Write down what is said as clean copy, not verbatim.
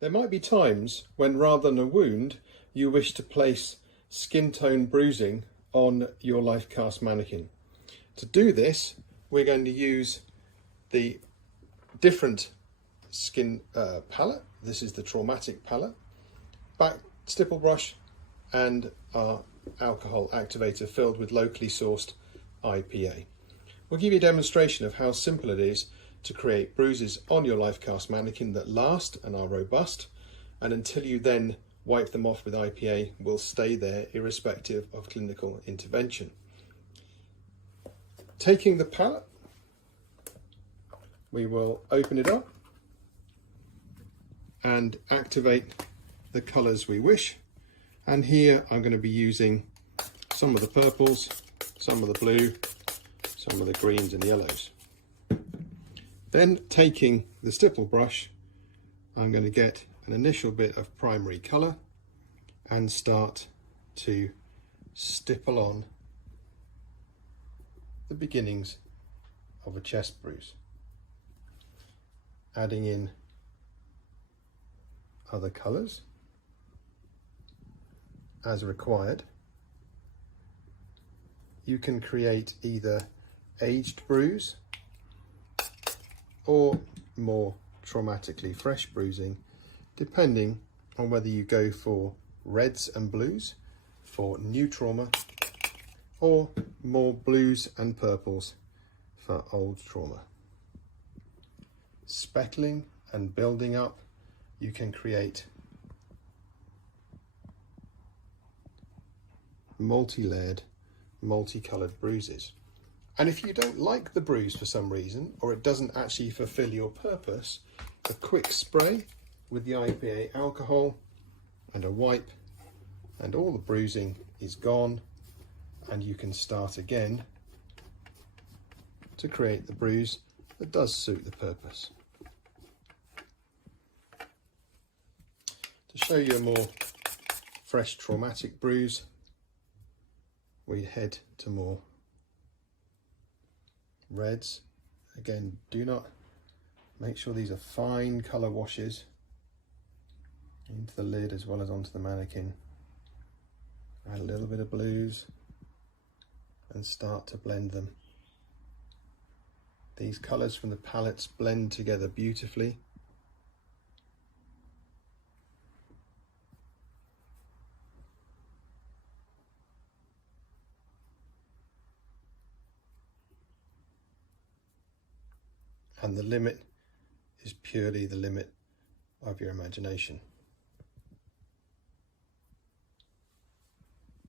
There might be times when, rather than a wound, you wish to place skin tone bruising on your life cast mannequin. To do this, we're going to use the different skin palette. This is the traumatic palette, back stipple brush, and our alcohol activator filled with locally sourced IPA. We'll give you a demonstration of how simple it is to create bruises on your life cast mannequin that last and are robust, and until you then wipe them off with IPA, will stay there irrespective of clinical intervention. Taking the palette, we will open it up and activate the colours we wish. And here I'm going to be using some of the purples, some of the blue, some of the greens and yellows. Then taking the stipple brush, I'm going to get an initial bit of primary colour and start to stipple on the beginnings of a chest bruise, adding in other colours as required. You can create either aged bruise or more traumatically fresh bruising, depending on whether you go for reds and blues for new trauma or more blues and purples for old trauma. Speckling and building up, you can create multi-layered, multicoloured bruises. And if you don't like the bruise for some reason, or it doesn't actually fulfill your purpose, a quick spray with the IPA alcohol and a wipe, and all the bruising is gone, and you can start again to create the bruise that does suit the purpose. To show you a more fresh traumatic bruise, we head to more reds. Again, do not, make sure these are fine colour washes into the lid as well as onto the mannequin. Add a little bit of blues and start to blend them. These colours from the palettes blend together beautifully. And the limit is purely the limit of your imagination.